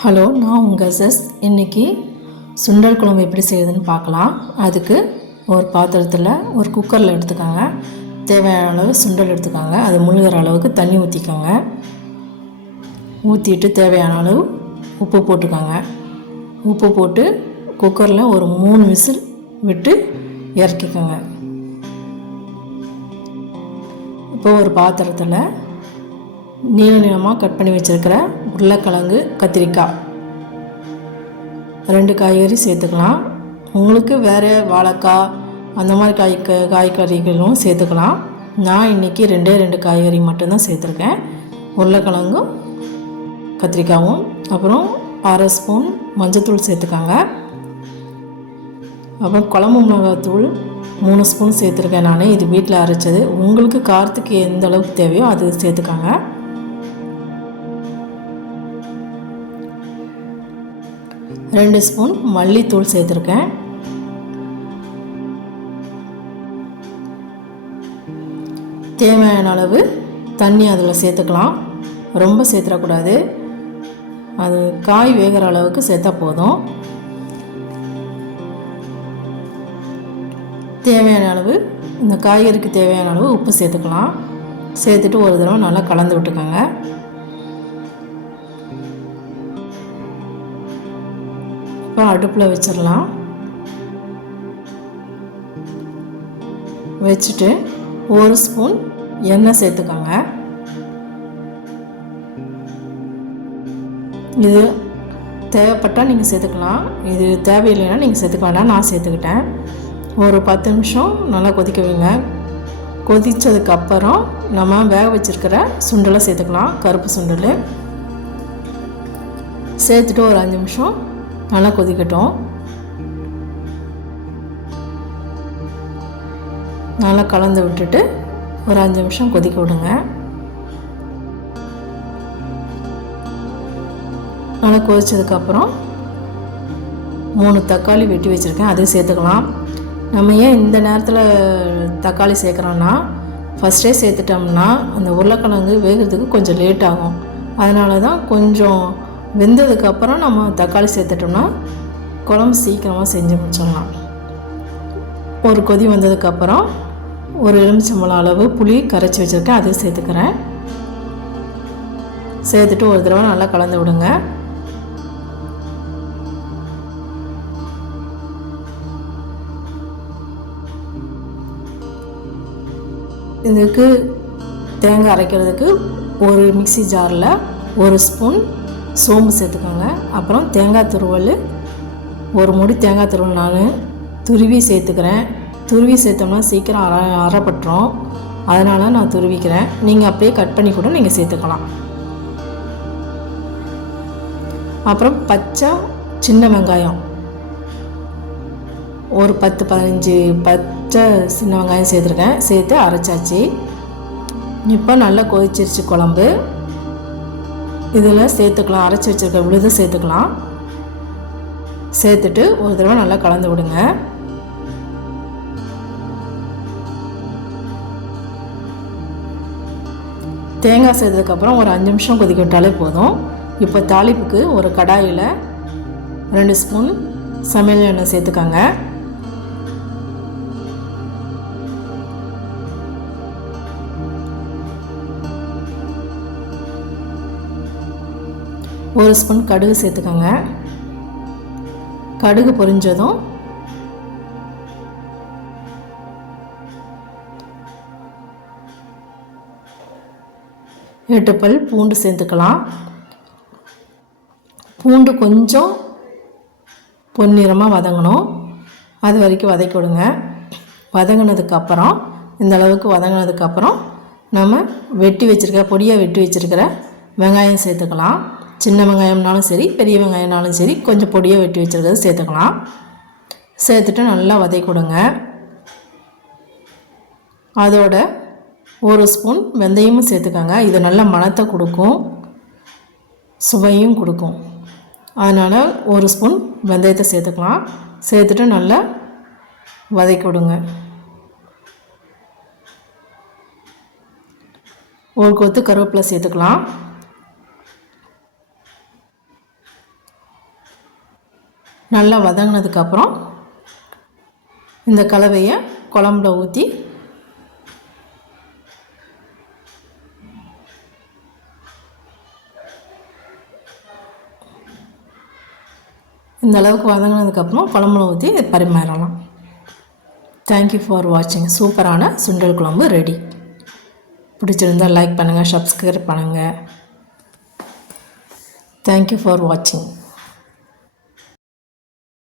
Hello, நான் உங்கள் just. இன்றைக்கி சுண்டல் குழம்பு எப்படி செய்யுதுன்னு பார்க்கலாம். அதுக்கு ஒரு பாத்திரத்தில் ஒரு குக்கரில் எடுத்துக்கோங்க. தேவையான அளவு சுண்டல் எடுத்துக்கோங்க. அது முழுகிற அளவுக்கு தண்ணி ஊற்றிக்கோங்க. ஊற்றிட்டு தேவையான அளவு உப்பு போட்டுக்கோங்க. உப்பு போட்டு குக்கரில் ஒரு 3 விசில் விட்டு இறக்கிக்கோங்க. இப்போ ஒரு பாத்திரத்தில் நீள நீளமாக கட் பண்ணி வச்சுருக்கிற உருளைக்கிழங்கு, கத்திரிக்காய் 2 காய்கறி சேர்த்துக்கலாம். உங்களுக்கு வேறு வாழைக்காய் அந்த மாதிரி காய்கறிகளும் சேர்த்துக்கலாம். நான் இன்றைக்கி 2 காய்கறி மட்டும்தான் சேர்த்துருக்கேன். உருளைக்கிழங்கும் கத்திரிக்காயும். அப்புறம் 1/2 ஸ்பூன் மஞ்சத்தூள் சேர்த்துக்காங்க. அப்புறம் குழம்பு மிளகாத்தூள் 3 ஸ்பூன் சேர்த்துருக்கேன். நான் இது வீட்டில் அரைச்சது. உங்களுக்கு காரத்துக்கு எந்த அளவுக்கு தேவையோ அது சேர்த்துக்காங்க. 2 ஸ்பூன் மல்லித்தூள் சேர்த்துருக்கேன். தேவையான அளவு தண்ணி அதில் சேர்த்துக்கலாம். ரொம்ப சேர்த்துடக்கூடாது. அது காய் வேகிற அளவுக்கு சேர்த்தா போதும். தேவையான அளவு இந்த காய்கறிக்கு தேவையான அளவு உப்பு சேர்த்துக்கலாம். சேர்த்துட்டு ஒரு தடவை நல்லா கலந்து விட்டுக்கோங்க. இப்போ அடுப்பில் வச்சிடலாம். வச்சுட்டு 1 ஸ்பூன் எண்ணெய் சேர்த்துக்கோங்க. இது தேவைப்பட்டால் நீங்கள் சேர்த்துக்கலாம். இது தேவையில்லைன்னா நீங்கள் சேர்த்துக்க வேண்டாம். நான் சேர்த்துக்கிட்டேன். ஒரு 10 நிமிஷம் நல்லா கொதிக்க வைங்க. கொதித்ததுக்கப்புறம் நம்ம வேக வச்சுருக்கிற சுண்டலை சேர்த்துக்கலாம். கருப்பு சுண்டல் சேர்த்துட்டு ஒரு 5 நிமிஷம் நல்லா கொதிக்கட்டும். நல்லா கலந்து விட்டுட்டு ஒரு 5 நிமிஷம் கொதிக்க விடுங்க. நல்லா கொதிச்சதுக்கப்புறம் 3 தக்காளி வெட்டி வச்சுருக்கேன். அதையும் சேர்த்துக்கலாம். நம்ம ஏன் இந்த நேரத்தில் தக்காளி சேர்க்குறோன்னா, ஃபஸ்ட்டே சேர்த்துட்டோம்னா அந்த உருளைக்கிழங்கு வேகிறதுக்கு கொஞ்சம் லேட் ஆகும். அதனால தான் கொஞ்சம் வெந்ததுக்கப்புறம் நம்ம தக்காளி சேர்த்துட்டோம்னா குழம்பு சீக்கிரமாக செஞ்சு முடிச்சிடலாம். ஒரு கொதி வந்ததுக்கப்புறம் ஒரு எலுமிச்சம்பழம் அளவு புளி கரைச்சி வச்சுருக்கேன். அதையும் சேர்த்துக்கிறேன். சேர்த்துட்டு ஒரு தடவை நல்லா கலந்து விடுங்க. இதுக்கு தேங்காய் அரைக்கிறதுக்கு ஒரு மிக்ஸி ஜாரில் 1 ஸ்பூன் சோம்பு சேர்த்துக்கோங்க. அப்புறம் தேங்காய் துருவல், ஒரு முடி தேங்காய் துருவல் நான் துருவி சேர்த்துக்கிறேன். துருவி சேர்த்தோம்னா சீக்கிரம் அரைப்பட்டுரும். அதனால் நான் துருவிக்கிறேன். நீங்கள் அப்படியே கட் பண்ணி கூட நீங்கள் சேர்த்துக்கலாம். அப்புறம் பச்சை சின்ன வெங்காயம் ஒரு 10-15 பச்சை சின்ன வெங்காயம் சேர்த்துருக்கேன். சேர்த்து அரைச்சாச்சு. இப்போ நல்லா கொதிச்சிருச்சு குழம்பு. இதில் சேர்த்துக்கலாம். அரைச்சி வச்சுருக்க விழுது சேர்த்துக்கலாம். சேர்த்துட்டு ஒரு தடவை நல்லா கலந்து விடுங்க. தேங்காய் சேர்த்ததுக்கப்புறம் ஒரு 5 நிமிஷம் கொதிக்க விட்டாலே போதும். இப்போ தாளிப்புக்கு ஒரு கடாயில் 2 ஸ்பூன் சமையல் எண்ணெய் சேர்த்துக்காங்க. ஒரு ஸ்பூன் கடுகு சேர்த்துக்கோங்க. கடுகு பொரிஞ்சதும் 8 பல் பூண்டு சேர்த்துக்கலாம். பூண்டு கொஞ்சம் பொன்னிறமாக வதங்கணும். அது வரைக்கும் வதக்கி விடுங்க. வதங்கினதுக்கப்புறம் இந்த அளவுக்கு வதங்கினதுக்கப்புறம் நம்ம பொடியாக வெட்டி வச்சுருக்கிற வெங்காயம் சேர்த்துக்கலாம். சின்ன வெங்காயம்னாலும் சரி, பெரிய வெங்காயம்னாலும் சரி, கொஞ்சம் பொடியாக வெட்டி வச்சுருக்கிறது சேர்த்துக்கலாம். சேர்த்துட்டு நல்லா வதக்கி கொடுங்க. அதோட 1 ஸ்பூன் வெந்தயமும் சேர்த்துக்கோங்க. இது நல்ல மணத்தை கொடுக்கும், சுவையும் கொடுக்கும். அதனால் 1 ஸ்பூன் வெந்தயத்தை சேர்த்துக்கலாம். சேர்த்துட்டு நல்லா வதக்கி விடுங்க. ஒரு கொத்து கருவேப்பிலை சேர்த்துக்கலாம். நல்லா வதங்கினதுக்கப்புறம் இந்த கலவையை குழம்புல ஊற்றி இந்த அளவுக்கு வதங்கினதுக்கப்புறம் குழம்புல ஊற்றி பரிமாறலாம். தேங்க்யூ ஃபார் வாட்சிங். சூப்பரான சுண்டல் குழம்பு ரெடி. பிடிச்சிருந்தால் லைக் பண்ணுங்கள், சப்ஸ்கிரைப் பண்ணுங்கள். தேங்க்யூ ஃபார் வாட்சிங்.